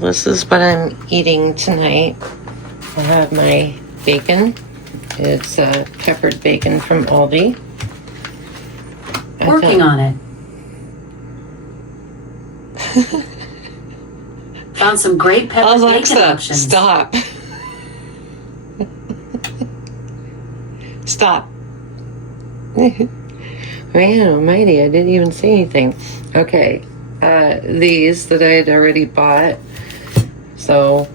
this is what I'm eating tonight. I have my bacon. It's peppered bacon from Aldi. Working on it. Found some great peppered bacon options. Stop. Stop. Man almighty, I didn't even say anything. Okay, these that I had already bought. So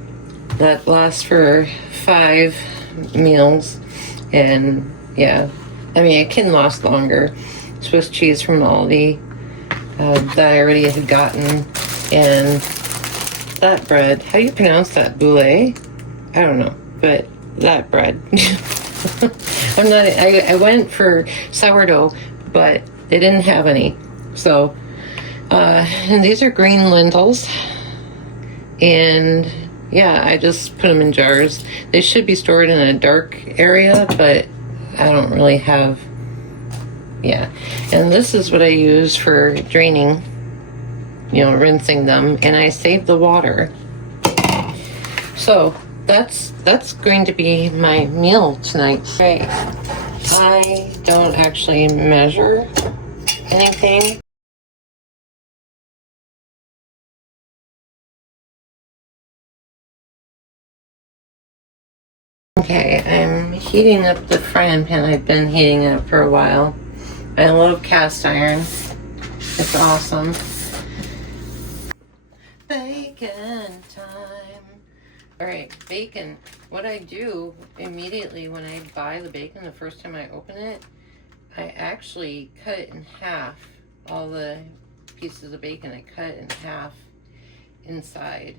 that lasts for 5 meals. And yeah, I mean, it can last longer. Swiss cheese from Aldi that I already had gotten. And that bread, how do you pronounce that? Boulet? I don't know, but that bread. I went for sourdough, but they didn't have any. So, and these are green lentils. And yeah, I just put them in jars. They should be stored in a dark area, but I don't really have, yeah. And this is what I use for draining, rinsing them, and I save the water. So that's going to be my meal tonight. Right. I don't actually measure anything. Okay, I'm heating up the frying pan. I've been heating it up for a while. I love cast iron. It's awesome. Bacon time. Alright, bacon. What I do immediately when I buy the bacon, the first time I open it, I actually cut it in half. All the pieces of bacon, I cut it in half inside.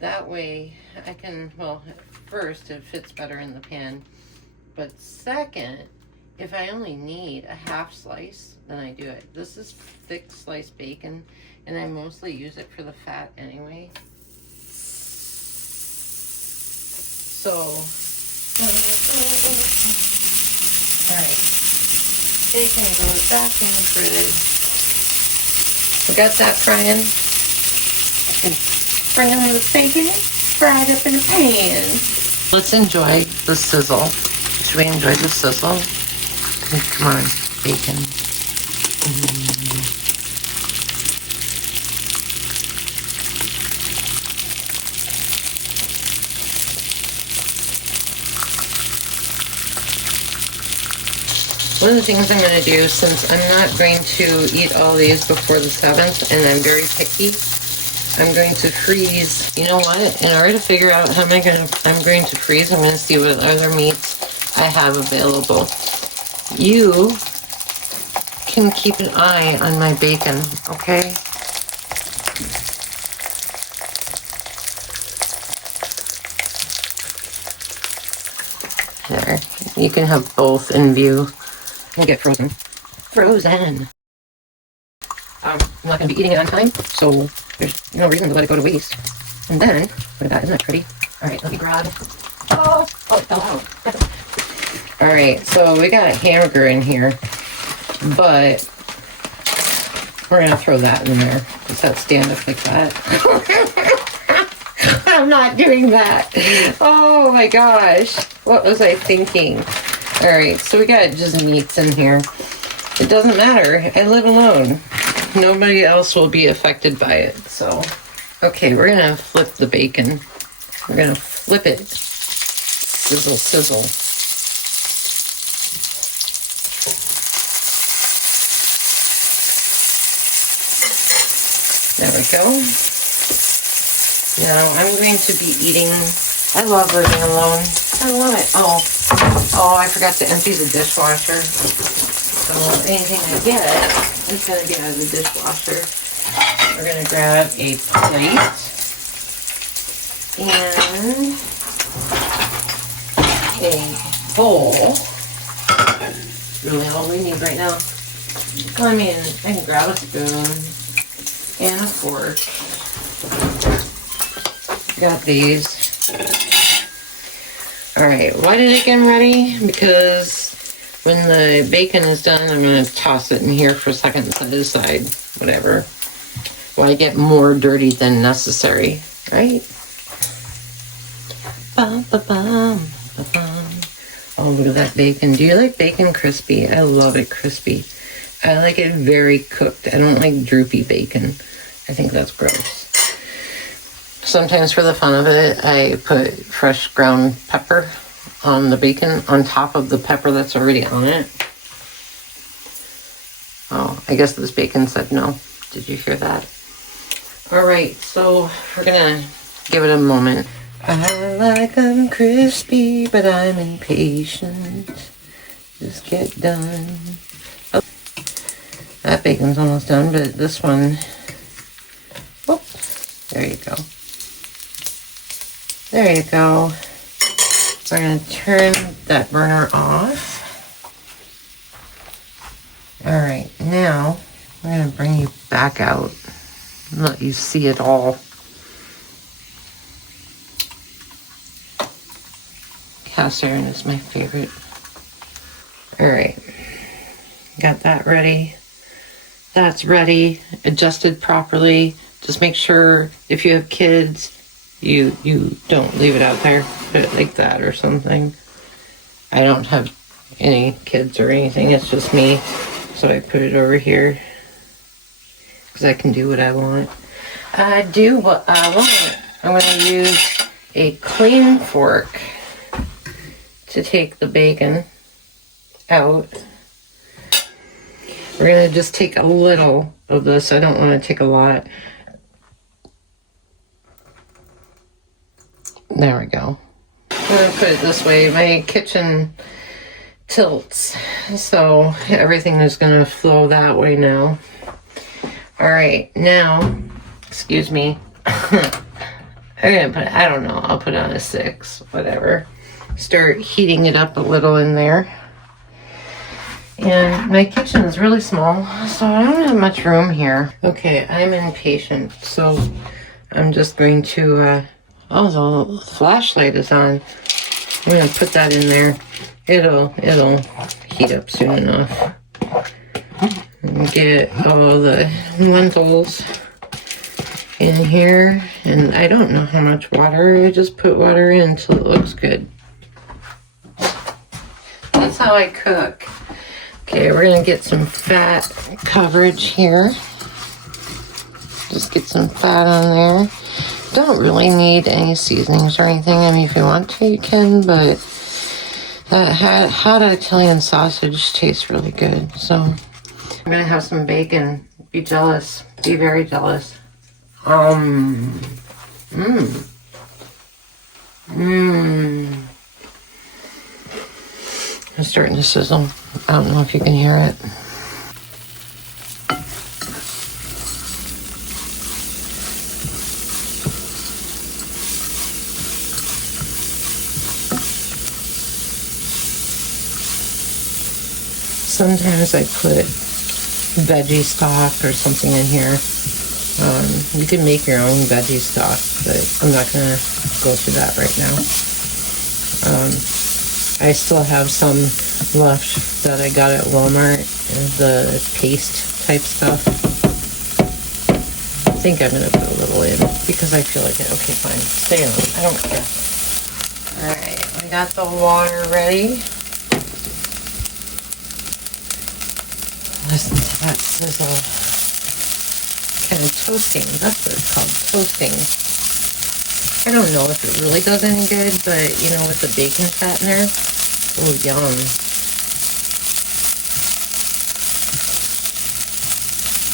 That way I can, well, first it fits better in the pan, but second, if I only need a half slice, then I do it. This is thick sliced bacon, and I mostly use it for the fat anyway. So, alright, bacon goes back in the fridge. We got that frying. Bring in the bacon, fried up in a pan. Let's enjoy the sizzle. Should we enjoy the sizzle? Come on, bacon. One of the things I'm going to do, since I'm not going to eat all these before the 7th, and I'm very picky, I'm going to freeze. You know what? In order to figure out how I'm going to freeze, I'm going to see what other meats I have available. You can keep an eye on my bacon, okay? There. You can have both in view. We'll get frozen. Frozen! I'm not going to be eating it on time, so there's no reason to let it go to waste. And then, look at that, isn't that pretty? Alright, let me grab. Oh, it fell out. Alright, so we got a hamburger in here, but we're going to throw that in there. Does that stand up like that? I'm not doing that. Oh my gosh. What was I thinking? Alright, so we got just meats in here. It doesn't matter. I live alone. Nobody else will be affected by it. So, okay, we're going to flip the bacon. We're going to flip it. Sizzle, sizzle. There we go. Now I'm going to be eating. I love living alone. I love it. Oh, I forgot to empty the dishwasher. So anything I get is going to be out of the dishwasher. We're going to grab a plate and a bowl. Really all we need right now. Well, I mean, I can grab a spoon and a fork. Got these. Alright, why did I get them ready? Because when the bacon is done, I'm going to toss it in here for a second and set it aside. Whatever. Well, I get more dirty than necessary. right? Bum, ba, bum, ba, bum. Oh, look at that bacon. Do you like bacon crispy? I love it crispy. I like it very cooked. I don't like droopy bacon. I think that's gross. Sometimes for the fun of it, I put fresh ground pepper on the bacon on top of the pepper that's already on it. Oh, I guess this bacon said no. Did you hear that? All right, so we're gonna give it a moment. I like them crispy, but I'm impatient. Just get done. Oh, that bacon's almost done, but this one, whoop, there you go. There you go. We're gonna turn that burner off. All right, now I'm gonna bring you back out and let you see it all. Cast iron is my favorite. All right, got that ready. That's ready, adjusted properly. Just make sure if you have kids, you don't leave it out there. Put it like that or something. I don't have any kids or anything. It's just me. So I put it over here because I can do what I want. I do what I want. I'm going to use a clean fork to take the bacon out. We're going to just take a little of this. I don't want to take a lot. There we go. I'm going to put it this way. My kitchen tilts, so everything is going to flow that way now. All right, now, excuse me. I'm going to put, I don't know, I'll put on a 6, whatever. Start heating it up a little in there. And my kitchen is really small, so I don't have much room here. Okay, I'm impatient, so I'm just going to, oh, the flashlight is on. I'm going to put that in there. It'll heat up soon enough. And get all the lentils in here. And I don't know how much water. I just put water in until it looks good. That's how I cook. Okay, we're going to get some fat coverage here. Just get some fat on there. Don't really need any seasonings or anything. I mean, if you want to, you can, but that hot Italian sausage tastes really good. So I'm gonna have some bacon. Be jealous. Be very jealous. I'm starting to sizzle. I don't know if you can hear it. Sometimes I put veggie stock or something in here. You can make your own veggie stock, but I'm not going to go through that right now. I still have some left that I got at Walmart, the paste type stuff. I think I'm going to put a little in because I feel like it. Okay, fine. Stay on. I don't care. Alright, I got the water ready. Listen to that sizzle. Kind of toasting. That's what it's called, toasting. I don't know if it really does any good, but you know, with the bacon fat in there, oh, yum.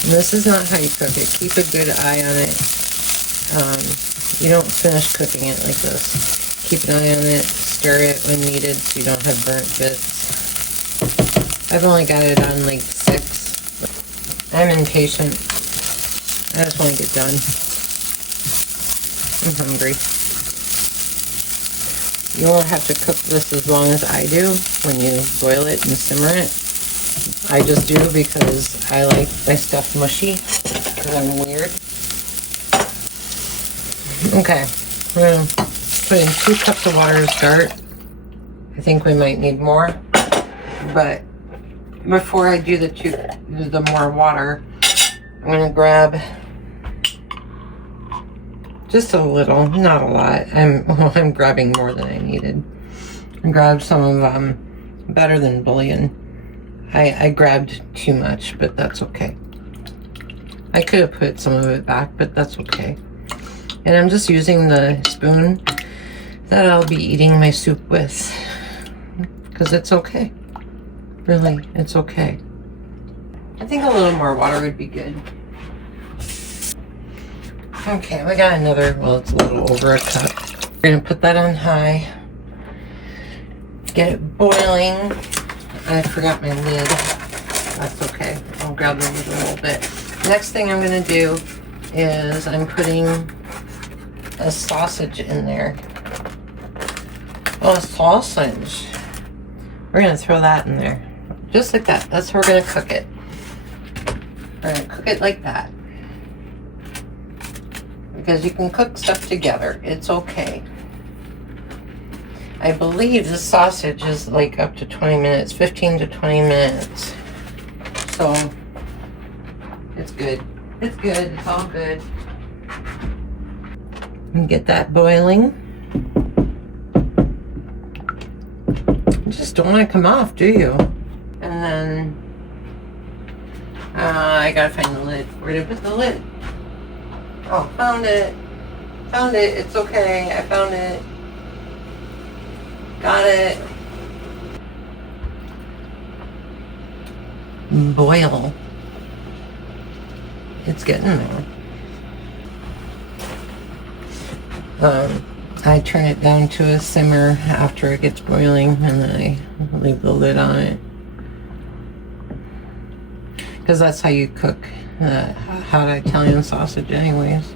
And this is not how you cook it. Keep a good eye on it. You don't finish cooking it like this. Keep an eye on it. Stir it when needed so you don't have burnt bits. I've only got it on like 6. I'm impatient. I just want to get done. I'm hungry. You won't have to cook this as long as I do when you boil it and simmer it. I just do because I like my stuff mushy, because I'm weird. Okay, we're going to put in 2 cups of water to start. I think we might need more, but before I do the more water, I'm going to grab Just a little, not a lot. I'm grabbing more than I needed. I grabbed some of better than bouillon. I grabbed too much, but that's okay. I could have put some of it back, but that's okay. And I'm just using the spoon that I'll be eating my soup with, because it's okay. Really, it's okay. I think a little more water would be good. Okay, we got another, well, it's a little over a cup. We're gonna put that on high. Get it boiling. I forgot my lid. That's okay. I'll grab the lid a little bit. Next thing I'm gonna do is I'm putting a sausage in there. Oh, a sausage. We're gonna throw that in there. Just like that. That's how we're gonna cook it. We're gonna cook it like that. Because you can cook stuff together. It's okay. I believe the sausage is like up to 20 minutes, 15 to 20 minutes. So, it's good. It's good. It's all good. And get that boiling. You just don't want to come off, do you? And then, I gotta find the lid. Where did I put the lid? Oh, found it. Found it. It's okay. I found it. Got it. Boil. It's getting there. I turn it down to a simmer after it gets boiling, and then I leave the lid on it. Because that's how you cook hot Italian sausage anyways.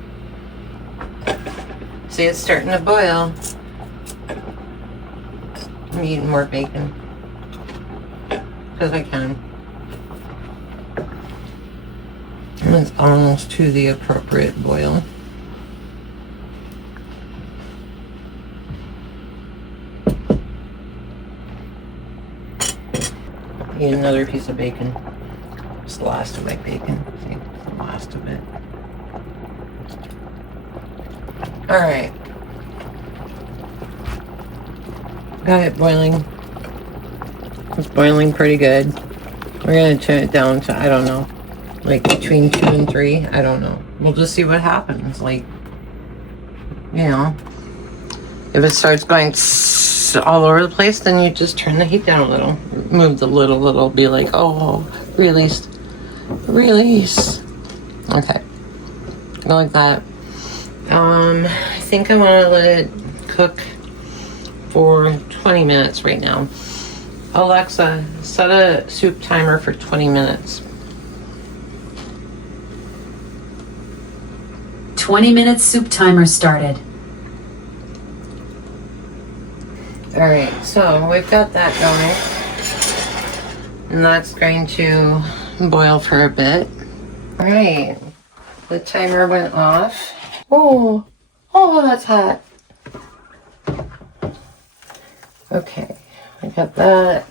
See, it's starting to boil. I'm eating more bacon. Because I can. And it's almost to the appropriate boil. Eat another piece of bacon. It's the last of my bacon. See, it's the last of it. Alright. Got it boiling. It's boiling pretty good. We're going to turn it down to, I don't know, like between 2 and 3. I don't know. We'll just see what happens. Like, you know, if it starts going all over the place, then you just turn the heat down a little. Move the lid a little. Be like, oh, release. Release. Okay. Go like that. I think I want to let it cook for 20 minutes right now. Alexa, set a soup timer for 20 minutes. 20 minutes soup timer started. Alright, so we've got that going. And that's going to boil for a bit. Alright, the timer went off. Oh, that's hot. Okay, I got that.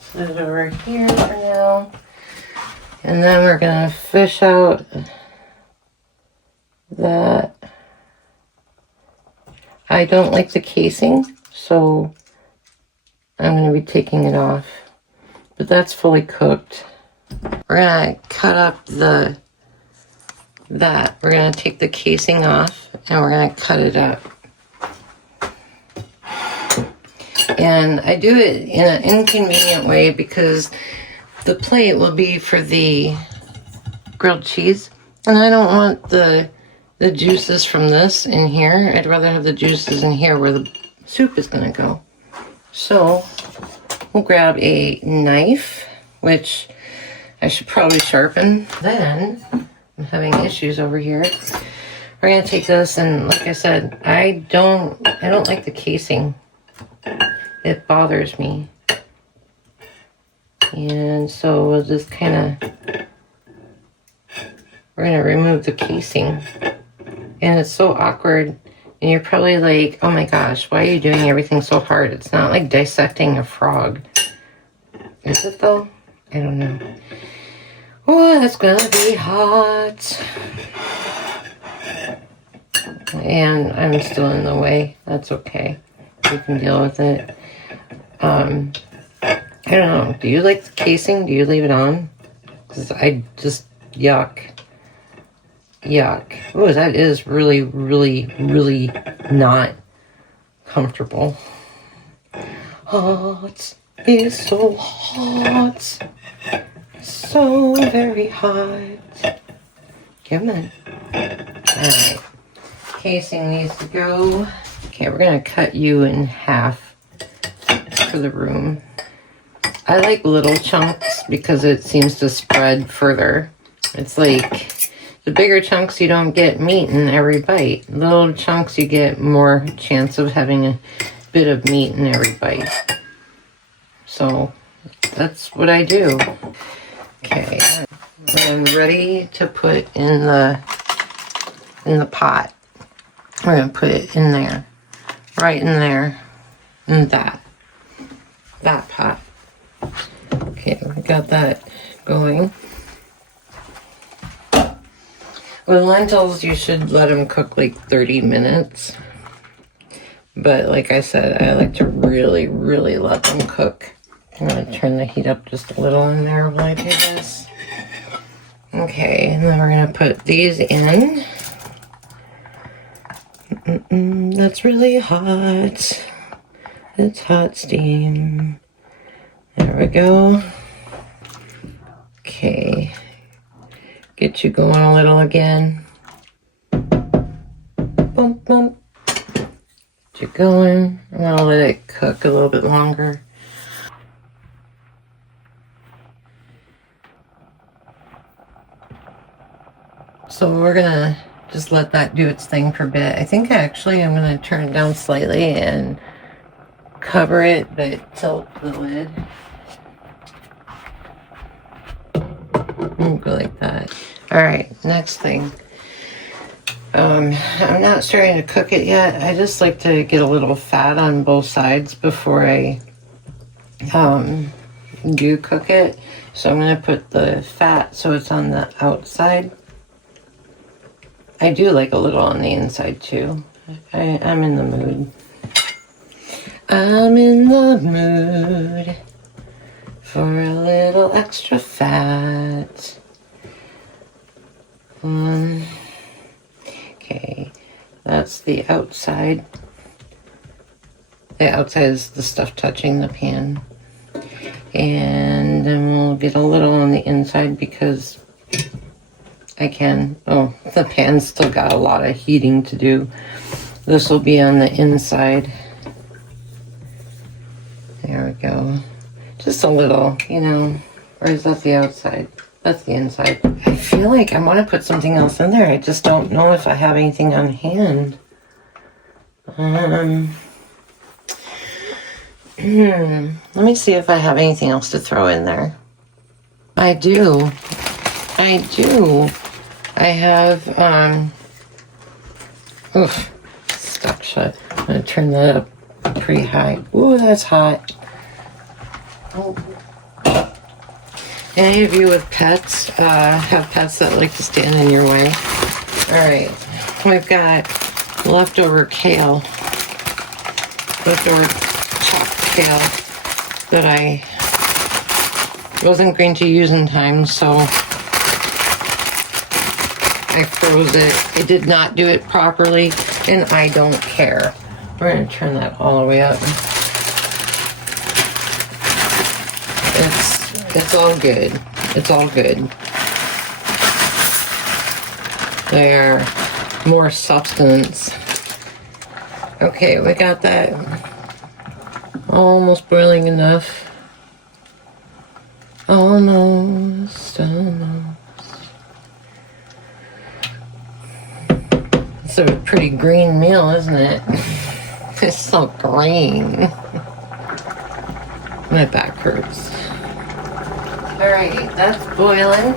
Set it over here for now. And then we're going to fish out that. I don't like the casing, so I'm going to be taking it off. But that's fully cooked. We're going to cut up that. We're going to take the casing off and we're going to cut it up. And I do it in an inconvenient way because the plate will be for the grilled cheese. And I don't want the juices from this in here. I'd rather have the juices in here where the soup is going to go. So we'll grab a knife, which I should probably sharpen. Then, I'm having issues over here. We're going to take this and, like I said, I don't like the casing. It bothers me. And so we'll just kind of, we're going to remove the casing. And it's so awkward. And you're probably like, oh my gosh, why are you doing everything so hard? It's not like dissecting a frog. Is it though? I don't know. Oh, that's going to be hot. and I'm still in the way. That's okay. We can deal with it. I don't know. Do you like the casing? Do you leave it on? Because I just, yuck. Yuck. Oh, that is really, really, really not comfortable. Hot. It's so hot. So very hot. Come on. Alright. Casing needs to go. Okay, we're going to cut you in half for the room. I like little chunks because it seems to spread further. It's like the bigger chunks you don't get meat in every bite. Little chunks you get more chance of having a bit of meat in every bite. So that's what I do. Okay, I'm ready to put in the pot. We're gonna put it in there, right in there, in that pot. Okay, we got that going. With lentils, you should let them cook like 30 minutes. But like I said, I like to really, really let them cook. I'm gonna turn the heat up just a little in there while I do this. Okay, and then we're gonna put these in. That's really hot. It's hot steam. There we go. Okay. Get you going a little again. Boom, boom. Get you going. I'm gonna let it cook a little bit longer. So we're gonna just let that do its thing for a bit. I think actually I'm gonna turn it down slightly and cover it, but tilt the lid. Go like that. All right, next thing. I'm not starting to cook it yet. I just like to get a little fat on both sides before I do cook it. So I'm gonna put the fat so it's on the outside. I do like a little on the inside too. I'm in the mood. I'm in the mood for a little extra fat. Okay, that's the outside. The outside is the stuff touching the pan. And then we'll get a little on the inside because I can. Oh, the pan's still got a lot of heating to do. This will be on the inside. There we go. Just a little, you know. Or is that the outside? That's the inside. I feel like I want to put something else in there. I just don't know if I have anything on hand. Let me see if I have anything else to throw in there. I do. I have, oof, stuck shut. I'm gonna turn that up pretty high. Ooh, that's hot. Oh. Any of you with pets, have pets that like to stand in your way? All right, we've got leftover kale, leftover chopped kale that I wasn't going to use in time, so I froze it. It did not do it properly, and I don't care. We're gonna turn that all the way up. It's all good. It's all good. There, more substance. Okay, we got that almost boiling enough. Almost. It's a pretty green meal, isn't it? It's so green. My back hurts. Alright, that's boiling.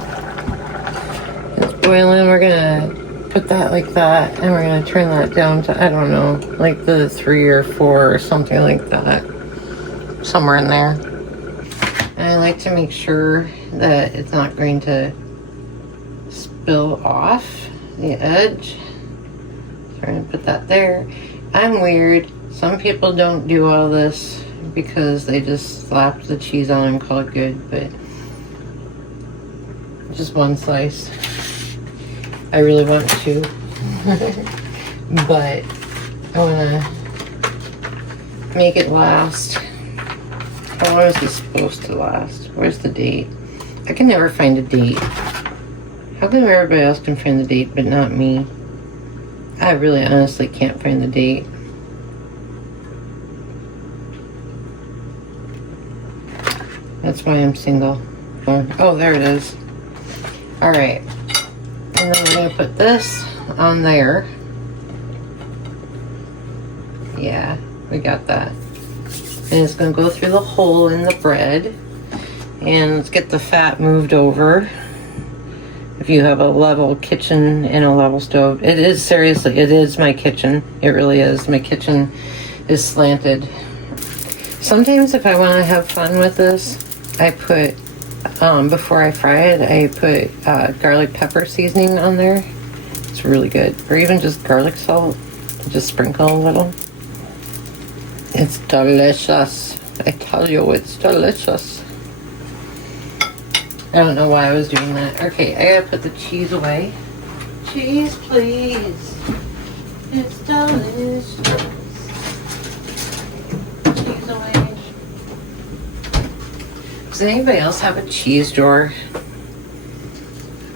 It's boiling. We're gonna put that like that, and we're gonna turn that down to, I don't know, like the 3 or 4 or something like that. Somewhere in there. And I like to make sure that it's not going to spill off the edge. I'm gonna put that there. I'm weird. Some people don't do all this because they just slap the cheese on and call it good, but just one slice. I really want to, but I want to make it last. How long is this supposed to last? Where's the date? I can never find a date. How come everybody else can find the date but not me? I really honestly can't find the date. That's why I'm single. Oh, there it is. Alright. And then we're going to put this on there. Yeah, we got that. And it's going to go through the hole in the bread. And let's get the fat moved over. If you have a level kitchen and a level stove. It is, seriously, it is my kitchen. It really is. My kitchen is slanted. Sometimes if I want to have fun with this, I put, before I fry it, I put garlic pepper seasoning on there. It's really good. Or even just garlic salt. Just sprinkle a little. It's delicious. I tell you, it's delicious. I don't know why I was doing that. Okay, I gotta put the cheese away. Cheese, please. It's delicious. Cheese away. Does anybody else have a cheese drawer?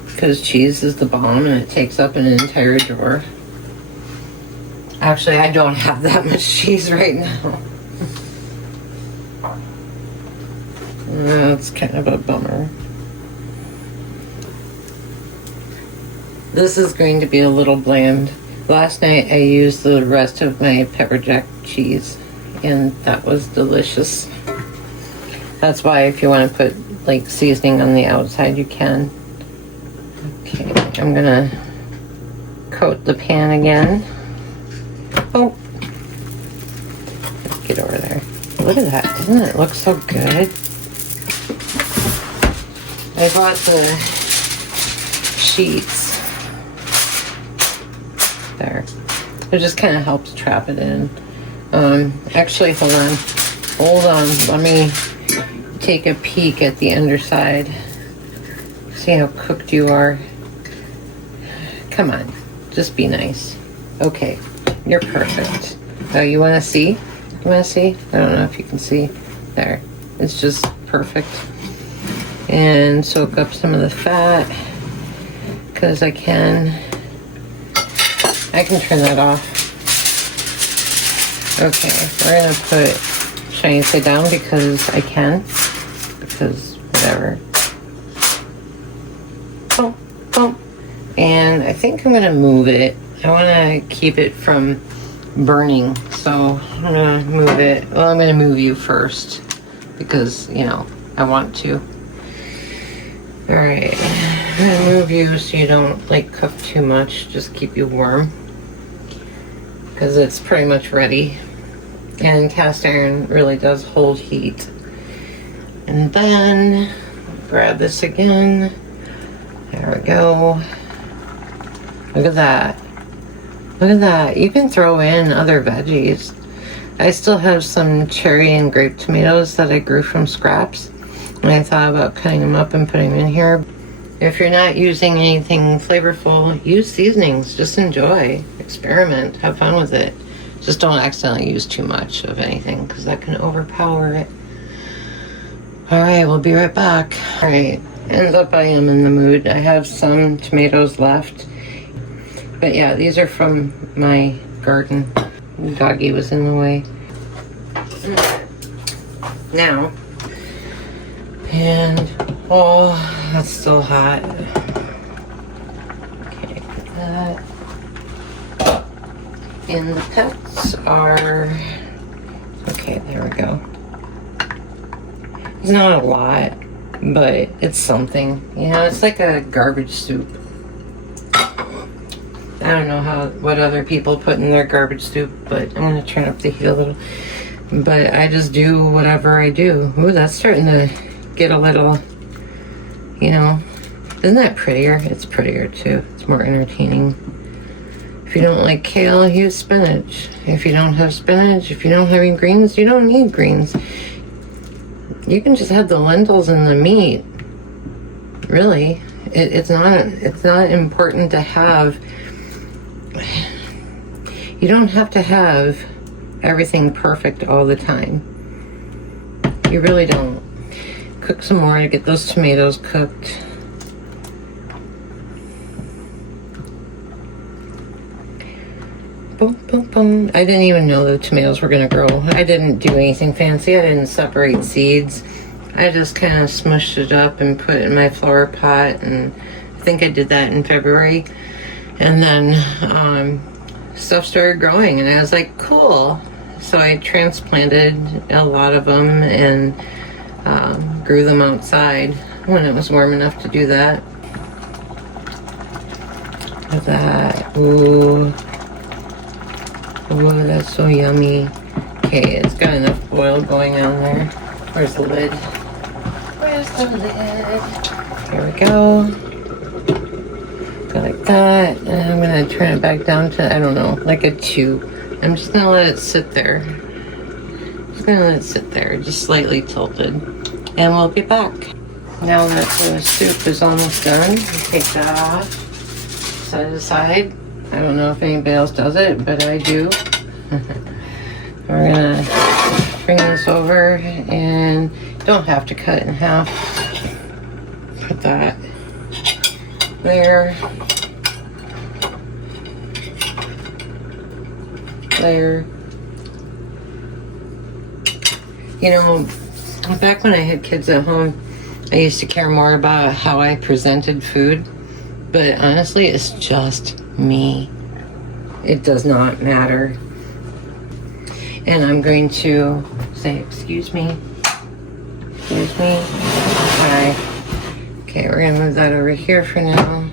Because cheese is the bomb and it takes up an entire drawer. Actually, I don't have that much cheese right now. That's kind of a bummer. This is going to be a little bland. Last night I used the rest of my pepper jack cheese and that was delicious. That's why if you want to put like seasoning on the outside you can. Okay, I'm gonna coat the pan again. Oh, get over there. Look at that, doesn't it look so good? I bought the sheets. There. It just kind of helps trap it in. Actually, hold on. Let me take a peek at the underside. See how cooked you are. Come on, just be nice. Okay, you're perfect. Oh, you want to see? You want to see? I don't know if you can see. There. It's just perfect. And soak up some of the fat because I can turn that off. Okay, we're gonna put, should I say down because I can? Because whatever. Boom, boom. And I think I'm gonna move it. I wanna keep it from burning. So I'm gonna move it. Well, I'm gonna move you first because, you know, I want to. All right, I'm gonna move you so you don't like cook too much, just keep you warm because it's pretty much ready. And cast iron really does hold heat. And then grab this again. There we go. Look at that. Look at that. You can throw in other veggies. I still have some cherry and grape tomatoes that I grew from scraps. And I thought about cutting them up and putting them in here. If you're not using anything flavorful, use seasonings. Just enjoy. Experiment. Have fun with it. Just don't accidentally use too much of anything because that can overpower it. Alright, we'll be right back. Alright, ends up I am in the mood. I have some tomatoes left. But yeah, these are from my garden. Doggy was in the way. Now, and oh, that's still hot. Okay, put that. And the pets are, okay, there we go. It's not a lot, but it's something. You know, it's like a garbage soup. I don't know what other people put in their garbage soup, but I'm gonna turn up the heat a little. But I just do whatever I do. Ooh, that's starting to get a little, you know, isn't that prettier? It's prettier too. It's more entertaining. If you don't like kale, use spinach. If you don't have spinach, if you don't have any greens, you don't need greens. You can just have the lentils and the meat. Really, it's not important to have. You don't have to have everything perfect all the time. You really don't. Cook some more to get those tomatoes cooked. Boom, boom, boom. I didn't even know the tomatoes were gonna grow. I didn't do anything fancy. I didn't separate seeds. I just kind of smushed it up and put it in my flower pot, and I think I did that in February. And then stuff started growing, and I was like, cool. So I transplanted a lot of them and grew them outside when it was warm enough to do that. Look at that. Ooh. Ooh, that's so yummy. Okay, it's got enough oil going on there. Where's the lid? Where's the lid? Here we go. Go like that. And I'm gonna turn it back down to, I don't know, like a 2. I'm just gonna let it sit there. Just gonna let it sit there, just slightly tilted. And we'll get back. Now that the soup is almost done, take that off, set it aside. I don't know if anybody else does it, but I do. We're gonna bring this over, and don't have to cut it in half. Put that there. There. You know, back when I had kids at home, I used to care more about how I presented food, but honestly, it's just me. It does not matter. And I'm going to say, excuse me. Excuse me. Hi. Okay, we're gonna move that over here for now.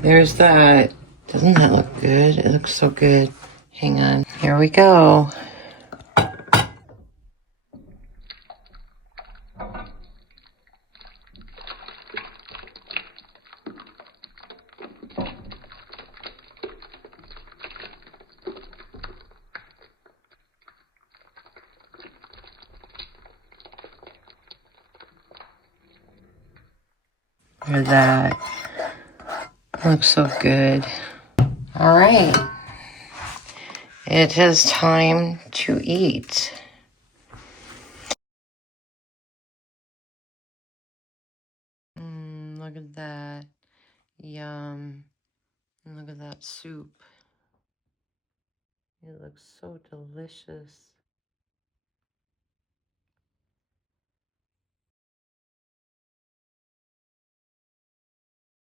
There's that. Doesn't that look good? It looks so good. Hang on. Here we go. Look at that. Looks so good. All right. It is time to eat. Look at that. Yum. And look at that soup. It looks so delicious.